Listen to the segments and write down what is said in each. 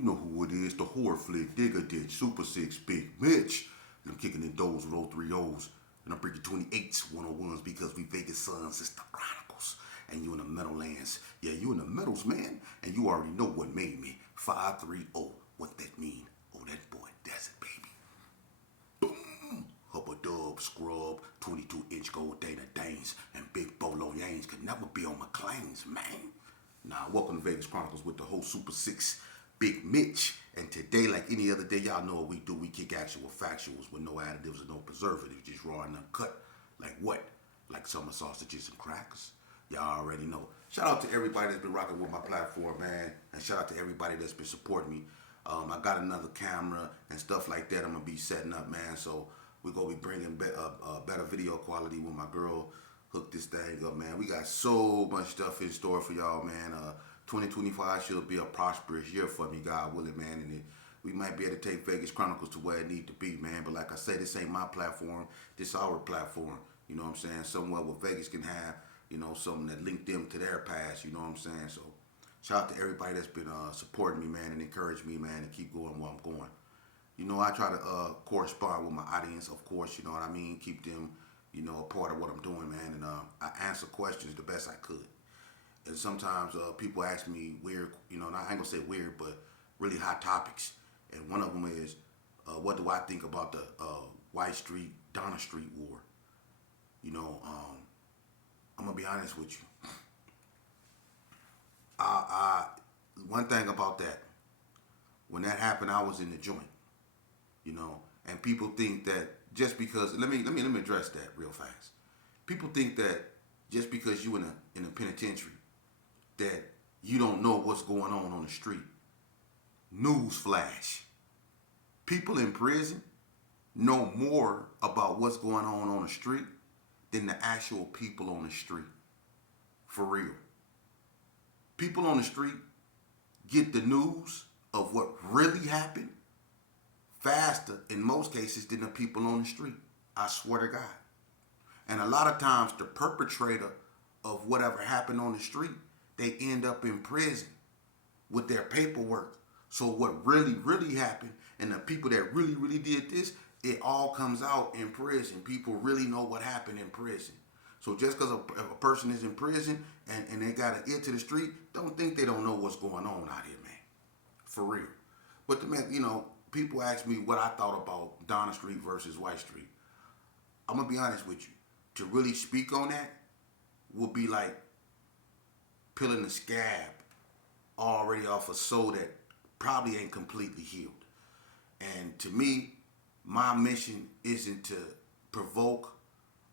You know who it is, the horror flick, Digger Ditch, Super 6, Big Mitch. And I'm kicking in doors with 030s. And I'm bringing 28s, 101s because we Vegas sons. It's the Chronicles. And you in the Meadowlands. Yeah, you in the Meadows, man. And you already know what made me. 530. What that mean? Oh, that boy, that's it, baby. Boom. Hubba Dub, Scrub, 22-inch gold Dana Danes, and Big Bolo Yanes could never be on my claims, man. Now, welcome to Vegas Chronicles with the whole Super 6, Big Mitch. And today, like any other day, y'all know what we do. We kick actual factuals with no additives and no preservatives, just raw and uncut. Like what? Like summer sausages and crackers. Y'all already know. Shout out to everybody that's been rocking with my platform, man. And shout out to everybody that's been supporting me. I got another camera and stuff like that I'm going to be setting up, man. So we're going to be bringing better video quality when my girl hook this thing up, man. We got so much stuff in store for y'all, man. 2025 should be a prosperous year for me, God willing, man. And we might be able to take Vegas Chronicles to where it need to be, man. But like I said, this ain't my platform. This our platform. You know what I'm saying? Somewhere where Vegas can have, you know, something that linked them to their past. You know what I'm saying? So shout out to everybody that's been supporting me, man, and encouraging me, man, to keep going where I'm going. You know, I try to correspond with my audience, of course, you know what I mean? Keep them, you know, a part of what I'm doing, man. And I answer questions the best I could. And sometimes people ask me weird, you know, and I ain't gonna say weird, but really hot topics. And one of them is, what do I think about the White Street, Donna Street war? You know, I'm gonna be honest with you. One thing about that, when that happened, I was in the joint, you know, and people think that just because let me address that real fast. People think that just because you in a penitentiary, that you don't know what's going on the street. News flash. People in prison know more about what's going on the street than the actual people on the street. For real. People on the street get the news of what really happened faster in most cases than the people on the street. I swear to God. And a lot of times the perpetrator of whatever happened on the street, they end up in prison with their paperwork. So what really, really happened and the people that really, really did this, it all comes out in prison. People really know what happened in prison. So just because a person is in prison and they got an ear to the street, don't think they don't know what's going on out here, man. For real. But you know, people ask me what I thought about Donna Street versus White Street. I'm going to be honest with you. To really speak on that would be like peeling the scab already off a soul that probably ain't completely healed. And to me, my mission isn't to provoke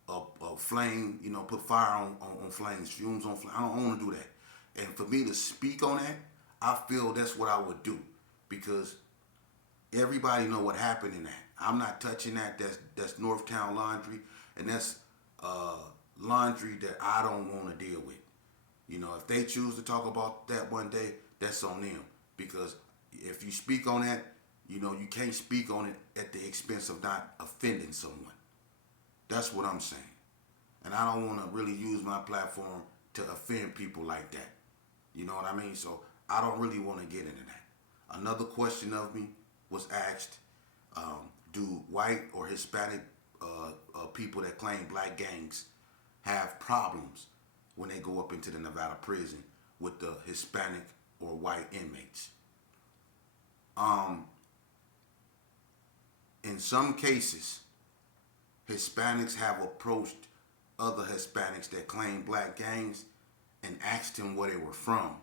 a flame, you know, put fire on flames, fumes on flames. I don't want to do that. And for me to speak on that, I feel that's what I would do because everybody know what happened in that. I'm not touching that. That's Northtown laundry, and that's laundry that I don't want to deal with. You know, if they choose to talk about that one day, that's on them. Because if you speak on that, you know, you can't speak on it at the expense of not offending someone. That's what I'm saying. And I don't want to really use my platform to offend people like that. You know what I mean? So I don't really want to get into that. Another question of me was asked, do white or Hispanic people that claim black gangs have problems when they go up into the Nevada prison with the Hispanic or white inmates? In some cases, Hispanics have approached other Hispanics that claim black gangs and asked them where they were from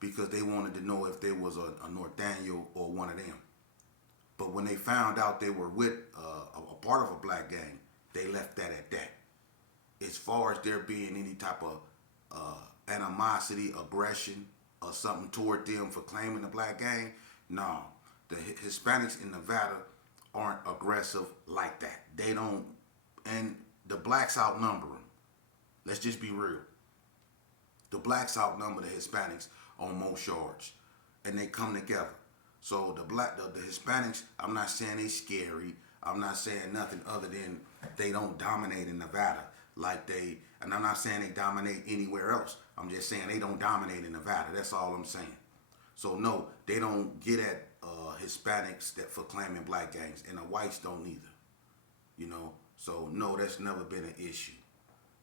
because they wanted to know if they was a North Daniel or one of them. But when they found out they were with a part of a black gang, they left that at that. As far as there being any type of animosity, aggression, or something toward them for claiming the black gang, no. The Hispanics in Nevada aren't aggressive like that. They don't, and the blacks outnumber them. Let's just be real. The blacks outnumber the Hispanics on most yards, and they come together. So the Hispanics, I'm not saying they scary. I'm not saying nothing other than they don't dominate in Nevada like they, and I'm not saying they dominate anywhere else. I'm just saying they don't dominate in Nevada. That's all I'm saying. So no, they don't get at Hispanics that for claiming black gangs, and the whites don't either. You know, so no, that's never been an issue.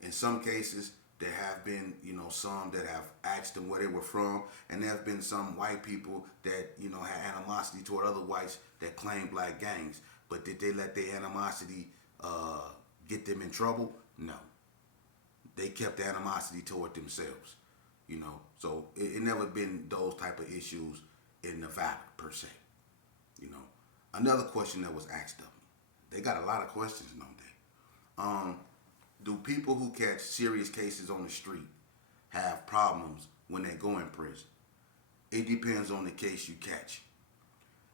In some cases, there have been, some that have asked them where they were from, and there have been some white people that, had animosity toward other whites that claim black gangs. But did they let their animosity get them in trouble? No. They kept the animosity toward themselves, So it never been those type of issues in Nevada per se, Another question that was asked of me. They got a lot of questions, don't they? Do people who catch serious cases on the street have problems when they go in prison? It depends on the case you catch.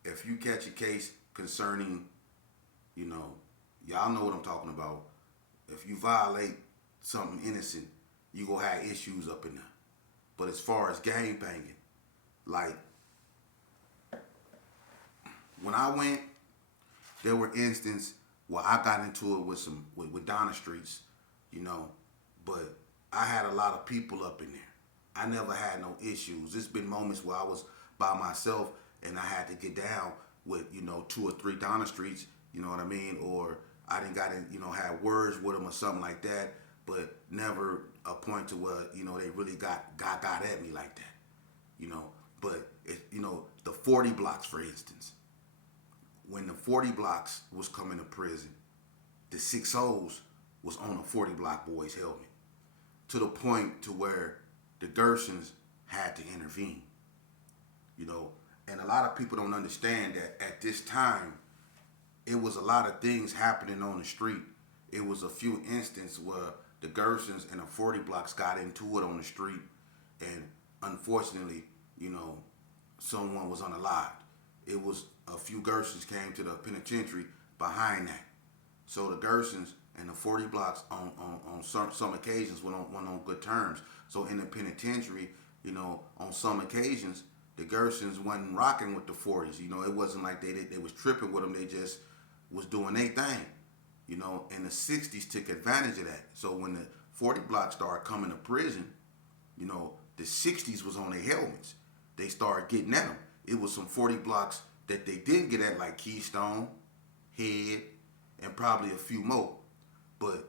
If you catch a case concerning, y'all know what I'm talking about. If you violate something innocent, you gonna have issues up in there. But as far as gang banging, like when I went, there were instances where I got into it with Donna Streets, but I had a lot of people up in there. I never had no issues. There's been moments where I was by myself and I had to get down with, 2 or 3 Donna Streets, you know what I mean? Or I didn't got in, had words with them or something like that, but never a point to where, they really got at me like that, But, the 40 blocks, for instance, when the 40 blocks was coming to prison, the 6-0s was on a 40 block boy's helmet to the point to where the Gersons had to intervene, and a lot of people don't understand that at this time, it was a lot of things happening on the street. It was a few instances where the Gersons and the 40 blocks got into it on the street, and unfortunately, someone was unalived. It was a few Gersons came to the penitentiary behind that. So the Gersons and the 40 blocks on some occasions went on good terms. So in the penitentiary, on some occasions, the Gersons wasn't rocking with the 40s. It wasn't like they was tripping with them. They just was doing their thing. And the 60s took advantage of that. So when the 40 blocks started coming to prison, the 60s was on their helmets. They started getting at them. It was some 40 blocks that they didn't get at, like Keystone, Head, and probably a few more. But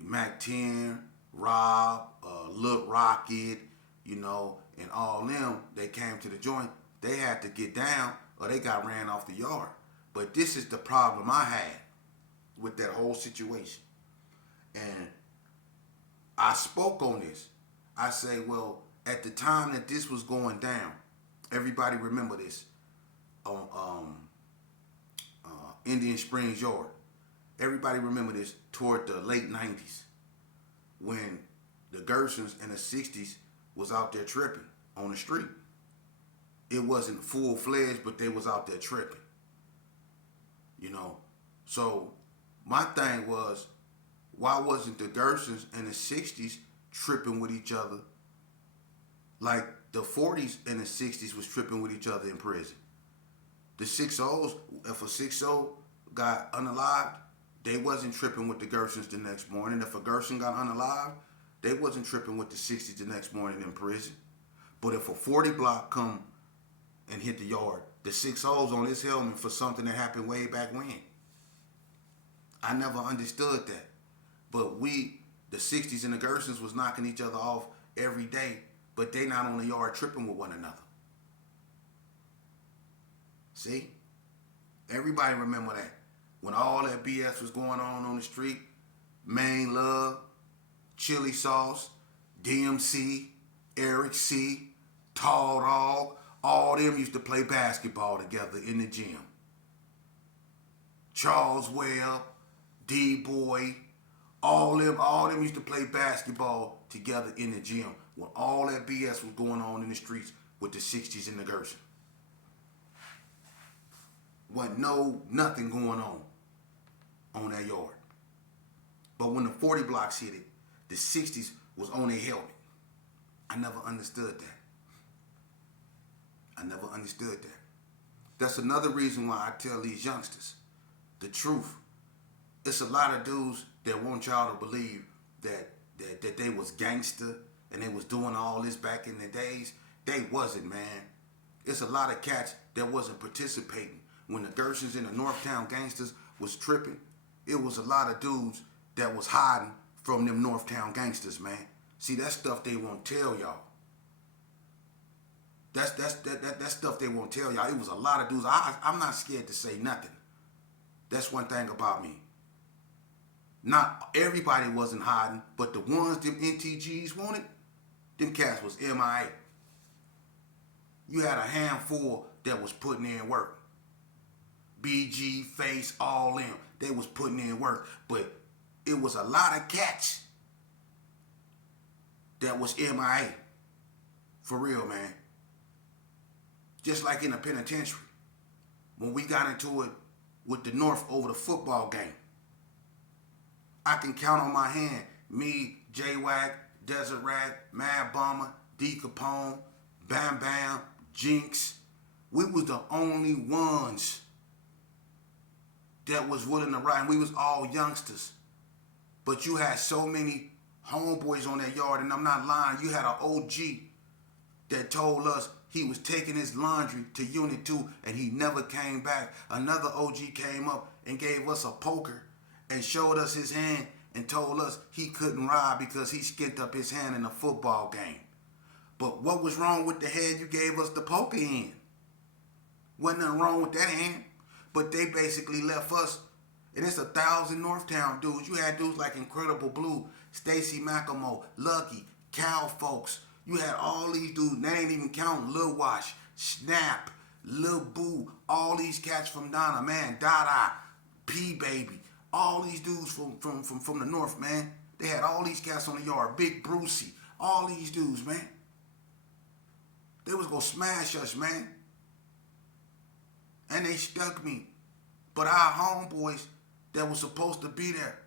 Mac 10, Rob, Look Rocket, and all them, they came to the joint. They had to get down or they got ran off the yard. But this is the problem I had with that whole situation. And I spoke on this. I say, well, at the time that this was going down, everybody remember this, on Indian Springs Yard. Everybody remember this toward the late 90s when the Gersons in the 60s was out there tripping on the street. It wasn't full-fledged, but they was out there tripping. So my thing was, why wasn't the Gersons in the 60s tripping with each other like the 40s and the 60s was tripping with each other in prison? The 6-0s, if a 6-0 got unalived, they wasn't tripping with the Gersons the next morning. If a Gerson got unalived, they wasn't tripping with the 60s the next morning in prison. But if a 40 block come and hit the yard, the 6-0's on his helmet for something that happened way back when. I never understood that. But the 60s and the Gersons was knocking each other off every day, but they not on the yard tripping with one another. See? Everybody remember that. When all that BS was going on the street, Main Love, Chili Sauce, DMC, Eric C., Tall Dog, all them used to play basketball together in the gym. Charles Webb, D-Boy, all them used to play basketball together in the gym when all that BS was going on in the streets with the 60s and the Gerson. Wasn't nothing going on that yard. But when the 40 blocks hit it, the 60s was on their helmet. I never understood that. That's another reason why I tell these youngsters the truth. It's a lot of dudes that want y'all to believe that they was gangster and they was doing all this back in the days. They wasn't, man. It's a lot of cats that wasn't participating. When the Gershons and the Northtown gangsters was tripping, it was a lot of dudes that was hiding from them Northtown gangsters, man. See, that stuff they won't tell y'all. That stuff they won't tell y'all. It was a lot of dudes. I'm not scared to say nothing. That's one thing about me. Not everybody wasn't hiding, but the ones them NTGs wanted, them cats was MIA. You had a handful that was putting in work. BG, Face, all them. They was putting in work. But it was a lot of cats that was MIA. For real, man. Just like in the penitentiary. When we got into it with the North over the football game. I can count on my hand. Me, J-Wag, Desert Rat, Mad Bomber, D Capone, Bam Bam, Jinx. We was the only ones that was willing to ride. And we was all youngsters. But you had so many homeboys on that yard, and I'm not lying. You had an OG that told us he was taking his laundry to Unit 2 and he never came back. Another OG came up and gave us a poker and showed us his hand and told us he couldn't ride because he skinned up his hand in a football game. But what was wrong with the hand you gave us the poker in? Wasn't nothing wrong with that hand. But they basically left us, and it's 1,000 Northtown dudes. You had dudes like Incredible Blue, Stacy Macklemore, Lucky, Cal Folks. You had all these dudes, and that ain't even counting Lil Wash, Snap, Lil Boo, all these cats from Donna, man, Dada, P Baby, all these dudes from the North, man. They had all these cats on the yard, Big Brucey, all these dudes, man. They was gonna smash us, man. And they stuck me. But our homeboys that was supposed to be there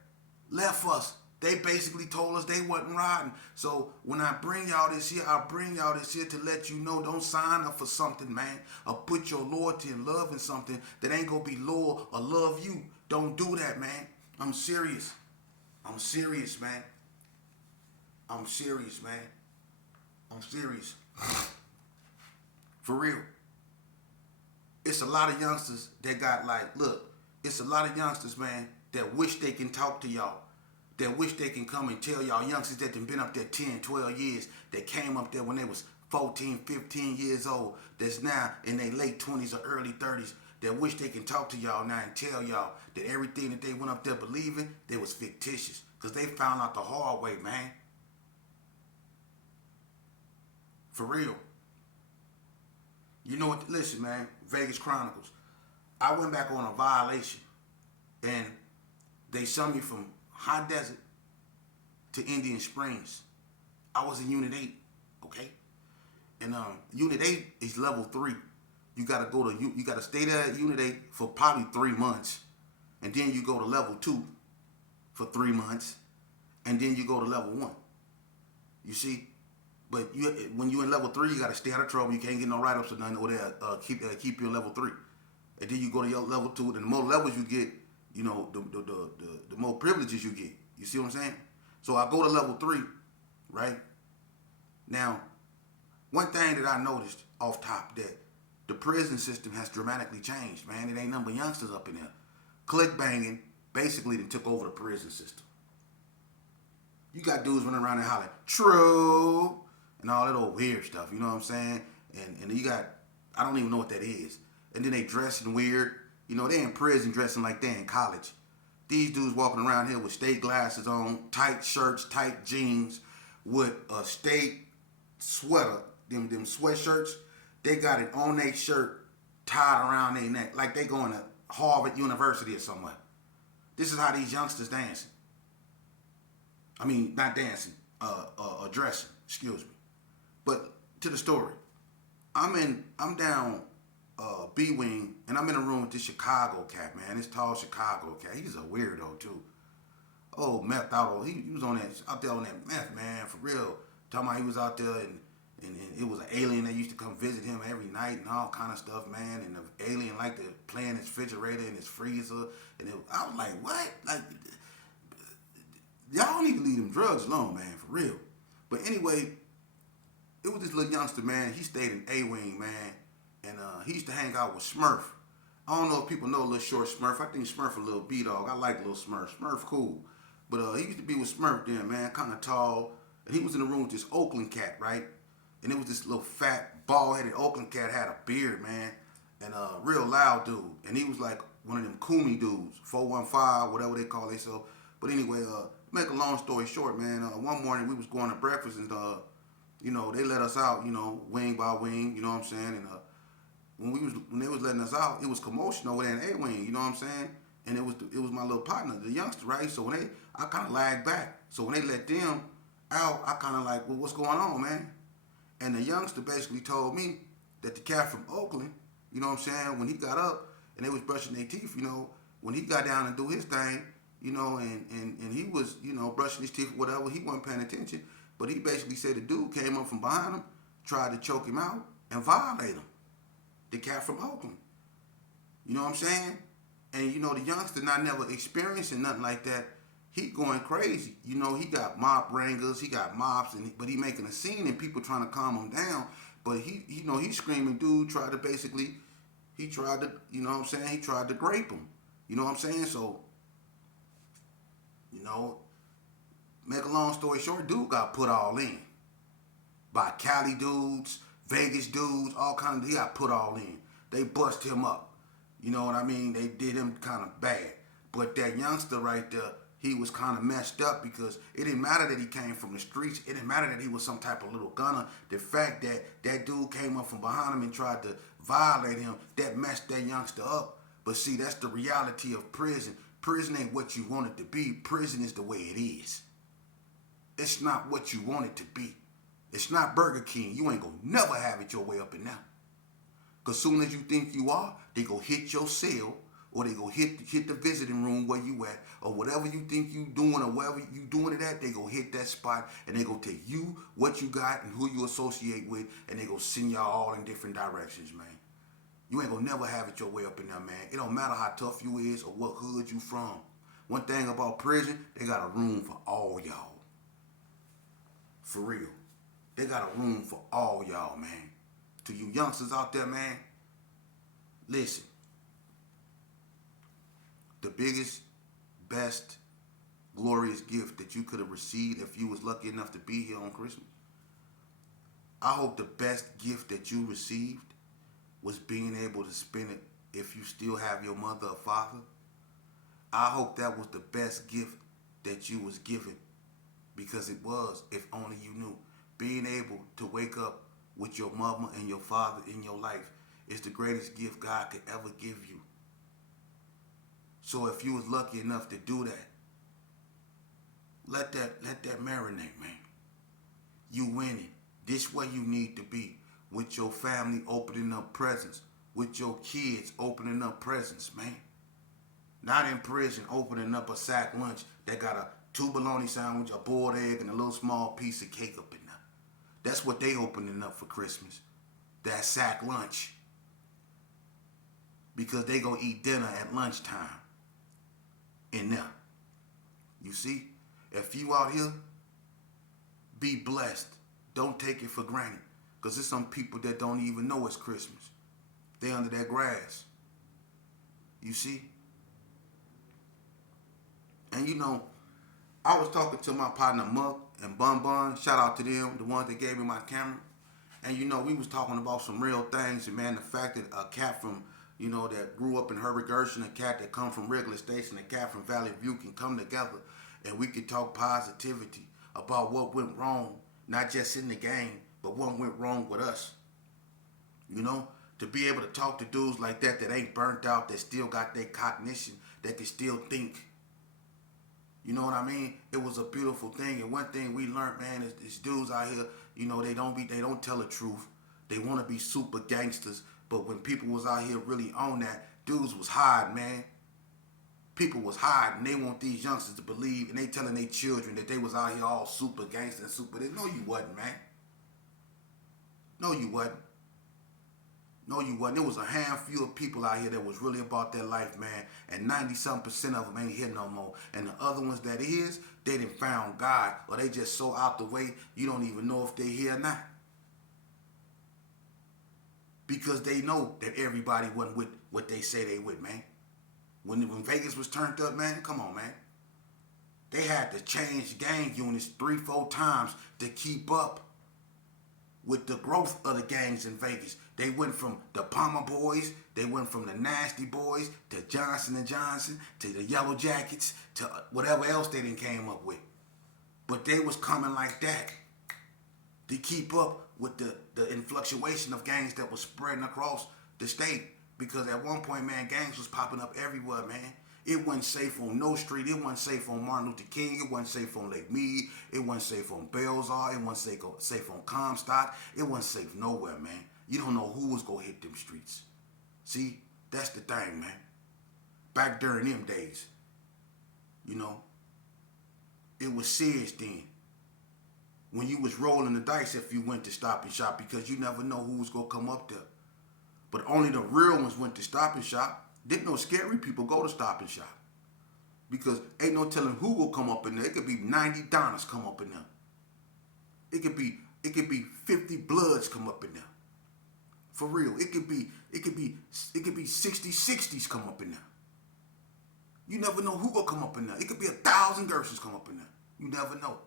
left us. They basically told us they wasn't riding. So when I bring y'all this here, I bring y'all this here to let you know, don't sign up for something, man. Or put your loyalty and love in something that ain't gonna be loyal or love you. Don't do that, man. I'm serious. I'm serious, man. I'm serious, man. I'm serious. For real. It's a lot of youngsters that got it's a lot of youngsters, man, that wish they can talk to y'all. That wish they can come and tell y'all youngsters that done been up there 10, 12 years, that came up there when they was 14, 15 years old, that's now in their late 20s or early 30s, that wish they can talk to y'all now and tell y'all that everything that they went up there believing, they was fictitious. Because they found out the hard way, man. For real. You know what? Listen, man. Vegas Chronicles. I went back on a violation, and they sent me from Hot Desert to Indian Springs. I was in Unit 8, okay? And Unit 8 is level 3. You gotta stay there at Unit 8 for probably 3 months, and then you go to level 2 for 3 months, and then you go to level 1. You see? But when you in level 3, you gotta stay out of trouble. You can't get no write-ups or nothing, or they'll keep you in level 3. And then you go to your level 2, and the more levels you get, you know, the more privileges you get. You see what I'm saying? So I go to level 3, right? Now, one thing that I noticed off top, that the prison system has dramatically changed, man. It ain't nothing but youngsters up in there. Click banging basically they took over the prison system. You got dudes running around and hollering, true, and all that old weird stuff, you know what I'm saying? And you got, I don't even know what that is. And then they dressing weird. You know, they in prison dressing like they in college. These dudes walking around here with state glasses on, tight shirts, tight jeans, with a state sweater, them sweatshirts. They got it on their shirt, tied around their neck, like they going to Harvard University or somewhere. This is how these youngsters dancing. I mean, not dancing, dressing, excuse me. But to the story. I'm down B-Wing, and I'm in a room with this Chicago cat, man. This tall Chicago cat. He's a weirdo, too. Oh, meth out. He was out there on that meth, man, for real. Talking about he was out there, and it was an alien that used to come visit him every night and all kind of stuff, man. And the alien liked to play in his refrigerator and his freezer. And I was like, what? Like, y'all need to leave them drugs alone, man, for real. But anyway, it was this little youngster, man. He stayed in A-Wing, man. and he used to hang out with Smurf. I don't know if people know Little Short Smurf. I think Smurf a little B-dog. I like Little Smurf. Smurf cool. But he used to be with Smurf then, man, kind of tall. And he was in the room with this Oakland cat, right? And it was this little fat, bald-headed Oakland cat, had a beard, man. And a real loud dude. And he was like one of them Kumi dudes, 415, whatever they call themselves. But anyway, make a long story short, man, one morning we was going to breakfast and, they let us out, wing by wing, you know what I'm saying? And when they was letting us out, it was commotion over there in A wing, you know what I'm saying? And it was my little partner, the youngster, right? So I kind of lagged back. So when they let them out, I kind of like, well, what's going on, man? And the youngster basically told me that the cat from Oakland, you know what I'm saying, when he got up and they was brushing their teeth, when he got down and do his thing, and he was, brushing his teeth or whatever, he wasn't paying attention. But he basically said the dude came up from behind him, tried to choke him out, and violate him. The cat from Oakland. You know what I'm saying? And the youngster not never experiencing nothing like that. He going crazy. He got mop wranglers, he got mops, but he making a scene and people trying to calm him down. But he's screaming, dude tried to basically, he tried to, you know what I'm saying? He tried to grape him. You know what I'm saying? So, make a long story short, dude got put all in. By Cali dudes, Vegas dudes, all kinds of, he got put all in. They bust him up. You know what I mean? They did him kind of bad. But that youngster right there, he was kind of messed up because it didn't matter that he came from the streets. It didn't matter that he was some type of little gunner. The fact that that dude came up from behind him and tried to violate him, that messed that youngster up. But see, that's the reality of prison. Prison ain't what you want it to be. Prison is the way it is. It's not what you want it to be. It's not Burger King. You ain't gonna never have it your way up and down. Because soon as you think you are, they go hit your cell, or they go hit the visiting room where you at, or whatever you think you doing, or wherever you doing it at, they go hit that spot, and they go tell you what you got and who you associate with, and they go send y'all all in different directions, man. You ain't gonna never have it your way up in there, man. It don't matter how tough you is or what hood you from. One thing about prison, they got a room for all y'all. For real. They got a room for all y'all, man. To you youngsters out there, man, listen. The biggest, best, glorious gift that you could have received if you was lucky enough to be here on Christmas, I hope the best gift that you received was being able to spend it if you still have your mother or father. I hope that was the best gift that you was given, because it was, if only you knew. Being able to wake up with your mama and your father in your life is the greatest gift God could ever give you. So if you was lucky enough to do that, let that marinate, man. You winning. This way you need to be, with your family opening up presents, with your kids opening up presents, man. Not in prison opening up a sack lunch that got a 2 bologna sandwich, a boiled egg, and a little small piece of cake up in there. That's what they opening up for Christmas. That sack lunch. Because they gonna eat dinner at lunchtime. In there. You see? If you out here, be blessed. Don't take it for granted. Because there's some people that don't even know it's Christmas. They under that grass. You see? And I was talking to my partner Muck and Bun Bun. Shout out to them, the ones that gave me my camera. And we was talking about some real things. And man, the fact that a cat from, that grew up in Herbert Gershon, a cat that come from Wrigley Station, a cat from Valley View can come together and we could talk positivity about what went wrong, not just in the game, but what went wrong with us. To be able to talk to dudes like that ain't burnt out, that still got their cognition, that can still think. You know what I mean? It was a beautiful thing. And one thing we learned, man, is dudes out here, they don't tell the truth. They want to be super gangsters. But when people was out here really on that, dudes was hiding, man. People was hiding. They want these youngsters to believe, and they telling their children that they was out here all super gangster and super. No, you wasn't, man. No, you wasn't. No, you wasn't. There was a handful of people out here that was really about their life, man. And 90-something% of them ain't here no more. And the other ones that is, they done found God. Or they just so out the way, you don't even know if they here or not. because they know that everybody wasn't with what they say they with, man. When Vegas was turned up, man, come on, man. They had to change gang units 3-4 times to keep up with the growth of the gangs in Vegas. They went from the Palmer Boys, they went from the Nasty Boys to Johnson & Johnson to the Yellow Jackets to whatever else they done came up with. But they was coming like that to keep up with the influctuation of gangs that was spreading across the state. Because at one point, man, gangs was popping up everywhere, man. It wasn't safe on no street. It wasn't safe on Martin Luther King. It wasn't safe on Lake Mead. It wasn't safe on Belzar. It wasn't safe on Comstock. It wasn't safe nowhere, man. You don't know who was going to hit them streets. See, that's the thing, man. Back during them days, you know, it was serious then. When you was rolling the dice if you went to Stop and Shop, because you never know who was going to come up there. But only the real ones went to Stop and Shop. Didn't no scary people go to Stop and Shop. Because ain't no telling who will come up in there. It could be 90 Donnas come up in there. It could be 50 Bloods come up in there. For real. It could be 60 60s come up in there. You never know who will come up in there. It could be 1,000 Gersons come up in there. You never know.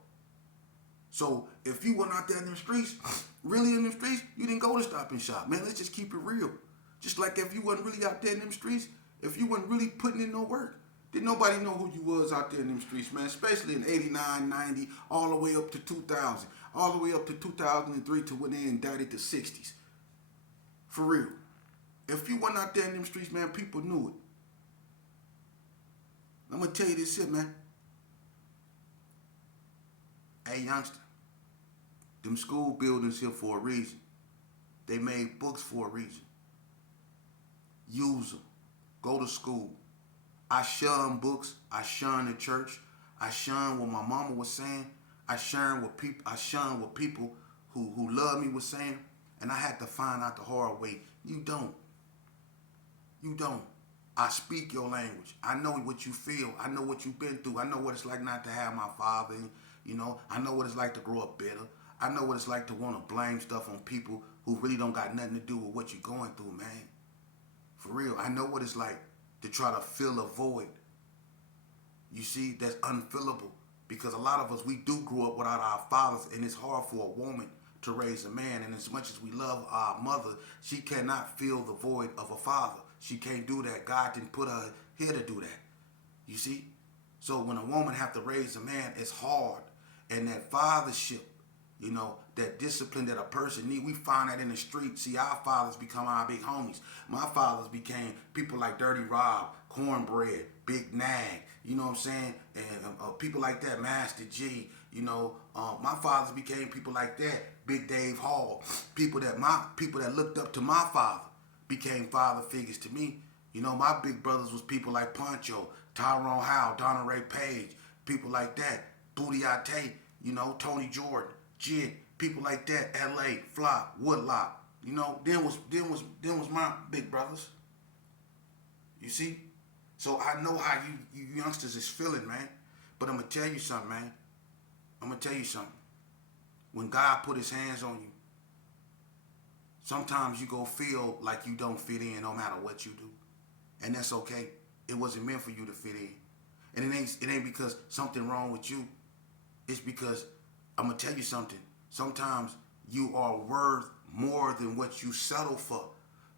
So if you went out there in them streets, really in them streets, you didn't go to Stop and Shop. Man, let's just keep it real. Just like if you wasn't really out there in them streets, if you wasn't really putting in no work, didn't nobody know who you was out there in them streets, man. Especially in 89, 90, all the way up to 2000, all the way up to 2003 to when they indicted the 60s. For real. If you wasn't out there in them streets, man, people knew it. I'm going to tell you this shit, man. Hey, youngster, them school buildings here for a reason. They made books for a reason. Use them. Go to school. I shun books. I shun the church. I shun what my mama was saying. I shun what people who love me was saying. And I had to find out the hard way. You don't. You don't. I speak your language. I know what you feel. I know what you've been through. I know what it's like not to have my father. You know, I know what it's like to grow up bitter. I know what it's like to want to blame stuff on people who really don't got nothing to do with what you're going through, man. For real, I know what it's like to try to fill a void. You see, that's unfillable. Because a lot of us, we do grow up without our fathers, and it's hard for a woman to raise a man. And as much as we love our mother, she cannot fill the void of a father. She can't do that. God didn't put her here to do that. You see? So when a woman have to raise a man, it's hard. And that fathership, you know, that discipline that a person need, we find that in the street. See, our fathers become our big homies. My fathers became people like Dirty Rob, Cornbread, Big Nag, you know what I'm saying? And people like that, Master G, you know. My fathers became people like that, Big Dave Hall. People that looked up to my father became father figures to me. You know, my big brothers was people like Poncho, Tyrone Howe, Donna Ray Page, people like that, Booty Ate, you know, Tony Jordan, Jid, people like that, L.A., Flop, Woodlock, you know, then was my big brothers. You see? So I know how you youngsters is feeling, man. But I'm going to tell you something, man. I'm going to tell you something. When God put his hands on you, sometimes you go feel like you don't fit in no matter what you do. And that's okay. It wasn't meant for you to fit in. And it ain't because something wrong with you. It's because I'm going to tell you something. Sometimes you are worth more than what you settle for.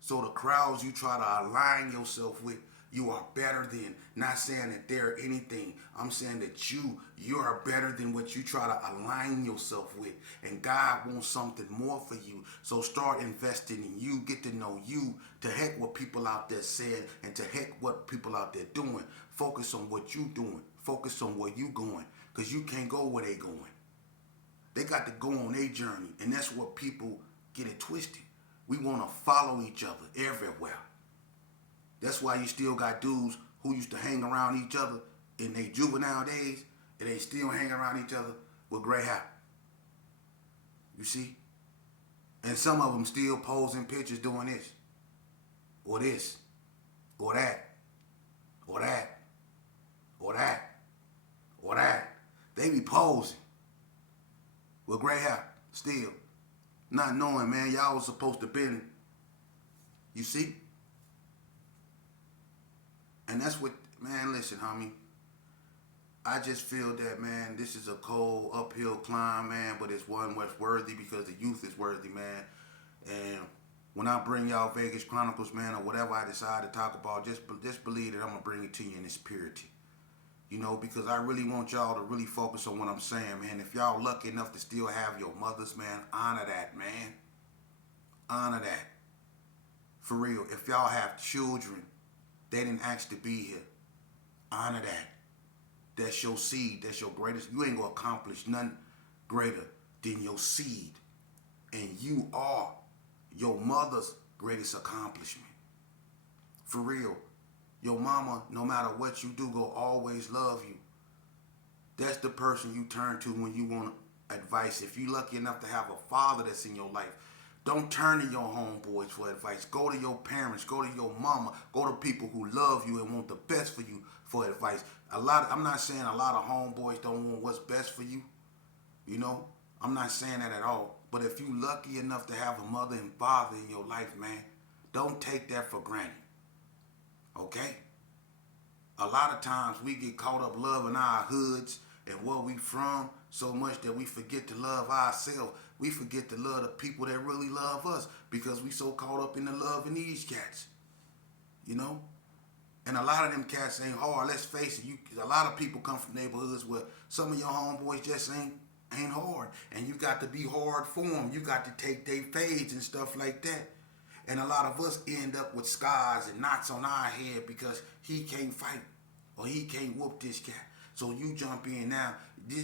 So the crowds you try to align yourself with, you are better than. Not saying that they're anything. I'm saying that you are better than what you try to align yourself with. And God wants something more for you. So start investing in you. Get to know you. To heck what people out there said, and to heck what people out there doing. Focus on what you doing. Focus on where you going. Because you can't go where they going. They got to go on their journey. And that's what people get it twisted. We want to follow each other everywhere. That's why you still got dudes who used to hang around each other in their juvenile days, and they still hang around each other with gray hair. You see? And some of them still posing pictures doing this, or this, or that, or that, or that, or that. They be posing with gray hair still. Not knowing, man, y'all was supposed to been You see? And that's what, man, listen, homie. I just feel that, man, this is a cold uphill climb, man, but it's one that's worthy because the youth is worthy, man. And when I bring y'all Vegas Chronicles, man, or whatever I decide to talk about, just believe that I'm gonna bring it to you in its purity. You know, because I really want y'all to really focus on what I'm saying, man. If y'all lucky enough to still have your mothers, man, honor that, man. Honor that. For real. If y'all have children, they didn't ask to be here. Honor that. That's your seed. That's your greatest. You ain't gonna accomplish nothing greater than your seed. And you are your mother's greatest accomplishment. For real. Your mama, no matter what you do, go always love you. That's the person you turn to when you want advice. If you're lucky enough to have a father that's in your life, don't turn to your homeboys for advice. Go to your parents. Go to your mama. Go to people who love you and want the best for you for advice. I'm not saying a lot of homeboys don't want what's best for you. You know, I'm not saying that at all. But if you lucky enough to have a mother and father in your life, man, don't take that for granted. Okay? A lot of times we get caught up loving our hoods and where we from so much that we forget to love ourselves. We forget to love the people that really love us because we so caught up in the love in these cats. You know? And a lot of them cats ain't hard. Let's face it, a lot of people come from neighborhoods where some of your homeboys just ain't hard. And you got to be hard for them. You got to take their fades and stuff like that. And a lot of us end up with scars and knots on our head because he can't fight or he can't whoop this cat. So you jump in now.